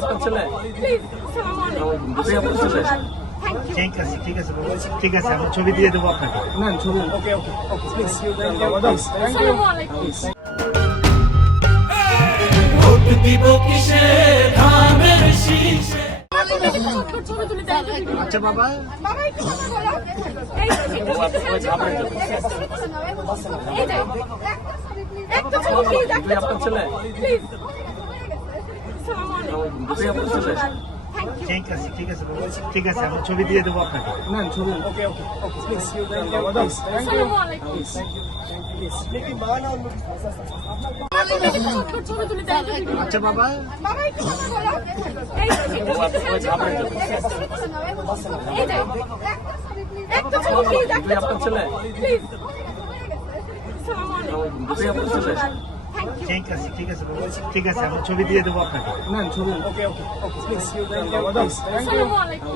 আপনার ছেলে ঠিক আছে বাবা, ঠিক আছে আমি ছবি দিয়ে দেবো আপনাকে। না ছবি ওকে ওকে ওকে প্লিজ আসসালামু আলাইকুম। ভোট দিব কিসে ধানের শীষে। আচ্ছা বাবা, আপনার ছেলে ঠিক আছে বাবা, ঠিক আছে আমি ছবি দিয়ে দেবো আপনাকে। না ছবি ওকে ওকে ওকে প্লিজ আসসালামু আলাইকুম। আচ্ছা বাবা, আপনার ছেলে ঠিক আছে বাবা, ঠিক আছে আমি ছবি দিয়ে দেবো আপনাকে। না ছবি ওকে ওকে ওকে প্লিজ আসসালামু আলাইকুম।